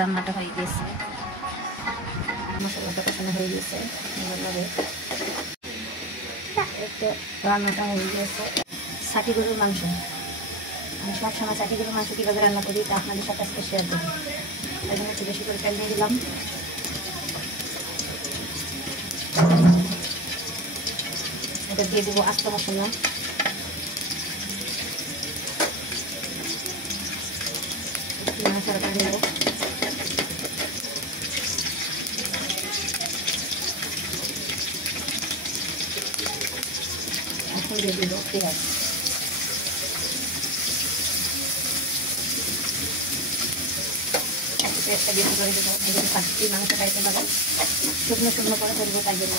রান্নাটা হয়ে গেছে, মশলাটা কষানো হয়ে গেছে। এভাবে রান্নাটা হয়ে গেছে। ছাটি গরুর মাংস, আমি সবসময় ছাটি গরুর মাংস কীভাবে রান্না করি তা আপনাদের সাথে আজকে শেয়ার করি। তাই জন্য একটু বেশি করে তেল দিয়ে দিলাম। এটা দিয়ে দেবো আস্ত মশলা, নাড়াচাড়া করে দেবো। এখন দিয়ে দেবো পেঁয়াজ। পেঁয়াজটা বেশি করে দেবো, যদি খাচ্ছি মাংস খাইতে পারেন শুকনো শুকনো করে করবো, তাই জন্য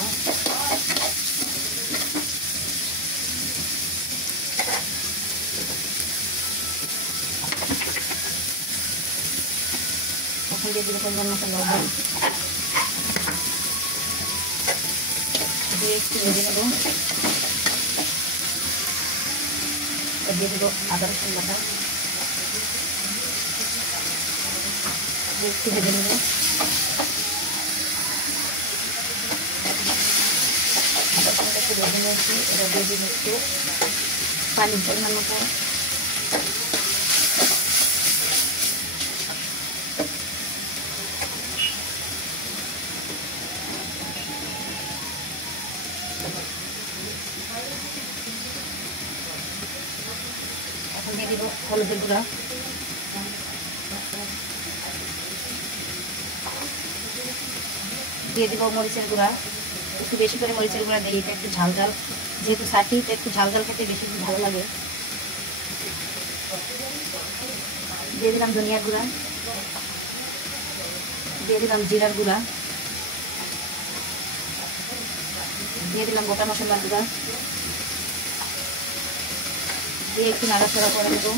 এখন দিয়ে দেবো পরিমাণ মতো লবণ দিয়ে একটু ভেজে নেবো। দিয়ে দেবো আদা রসুন বাটা, একটু ভেজে নেবো। আদা রসুনটা একটু ভেজে নিয়েছি, এটা দিয়ে দিন একটু পানির পরিমাণ মতো। এখন দিয়ে দিব হলুদের গুঁড়া, দিয়ে দিব মরিচের গুঁড়া। একটু বেশি করে মরিচের গুঁড়া দিই, এটা একটু ঝাল ঝাল, যেহেতু ছাটি তো একটু ঝাল ঝাল খেতে বেশি ভালো লাগে। দিয়ে দিলাম ধনিয়ার গুঁড়া, দিয়ে দিলাম জিরার গুঁড়া, দিয়ে দিলাম গোটা মশলার গুঁড়া, দিয়ে একটু নাড়াচাড়া করে দেবো।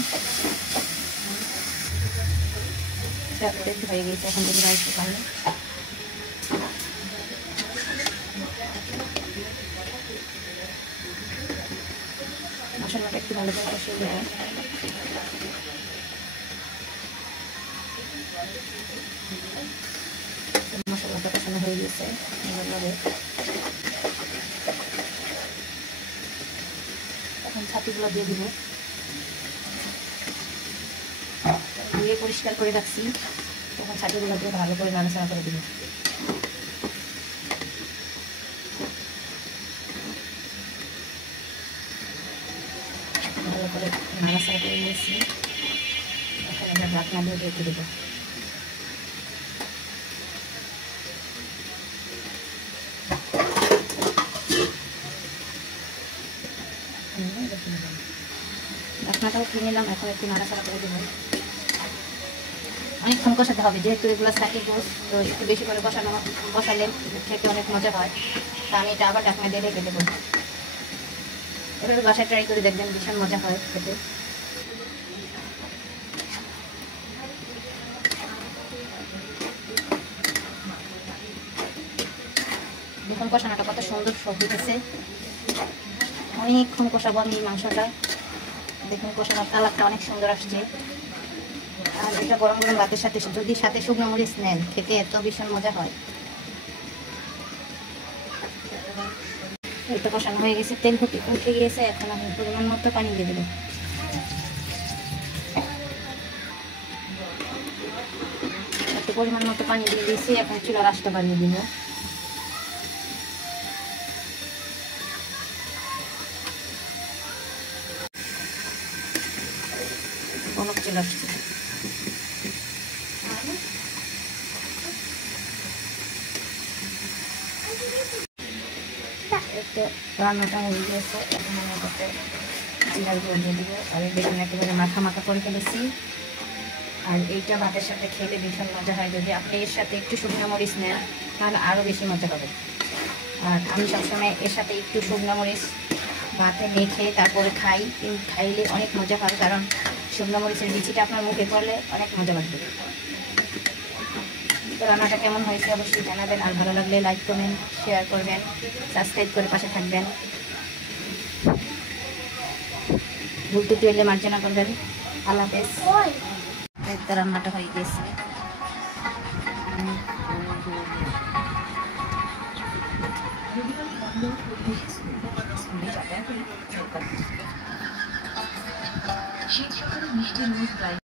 একটু হয়ে গেছে, এখন যদি রাইস পারলে মশলাটা একটু ভালো করে কষিয়ে দেবো। মশলাটা কষানো হয়ে গেছে, এভাবে এখন ছাতিগুলো দিয়ে দিব। ধুয়ে পরিষ্কার করে রাখছি, তখন ছাতিগুলো দিয়ে ভালো করে নাড়াচাড়া করে দিব। ভালো করে নাড়াচাড়া করে নিয়েছি, এখন এবার ঢাকনা দিয়ে ঢেকে দেবো। ঢাকনাটাও খুলে নিলাম, এখন একটু নাড়াচাড়া করে দেবো। অনেকক্ষণ কষাতে হবে, যেহেতু এগুলো ছাটি গোস, তো একটু বেশি করে কষালে খেতে অনেক মজা হয়। তা আমি এটা আবার ঢাকনা দিয়ে ঢেকে দেবো। এভাবে বাসায় ট্রাই করে দেখবেন, ভীষণ মজা হয় খেতে। দেখুন কষানোটা কত সুন্দর হইতেছে, অনেকক্ষণ কষাবো আমি এই মাংসটা। দেখুন কষানোর কালারটা অনেক সুন্দর আসছে। আর এটা গরম গরম ভাতের সাথে যদি সাথে শুকনো মরিচ নেন, খেতে এত ভীষণ মজা হয়। এটা কষানো হয়ে গেছে, তেল ফুটে গিয়েছে, এখন আমি পরিমাণ মতো পানি দিয়ে দেবো। একটু পরিমাণ মতো পানি দিয়ে দিয়েছি, এখন চুলার আঁচটা বাড়িয়ে দিব। বলক চলে আসছে, রান্নাটা হয়ে গেছে। এখন আমি এটাতে জিরার গুঁড়ো দিয়ে দিব। আর দেখুন একেবারে মাখা মাখা করে ফেলেছি। আর এইটা ভাতের সাথে খেতে ভীষণ মজা হয়। যদি আপনি এর সাথে একটু শুকনো মরিচ নেন তাহলে আরও বেশি মজা হবে। আর আমি সবসময় এর সাথে একটু শুকনো মরিচ ভাতে মেখে তারপরে খাইলে অনেক মজা হয়, কারণ শুকনো মরিচের বিচিটা আপনার মুখে পড়লে অনেক মজা লাগবে। তো রান্নাটা কেমন হয়েছে অবশ্যই জানাবেন, আর ভালো লাগলে লাইক কমেন্ট শেয়ার করবেন, সাবস্ক্রাইব করে পাশে থাকবেন, ভুল ত্রুটি হলে মার্জনা করবেন। আল্লাহ হাফেজ। রান্নাটা হয়ে গেছে, স্কুলে যাতায়াতে শীত সকালে মিষ্টি রোদ গায়ে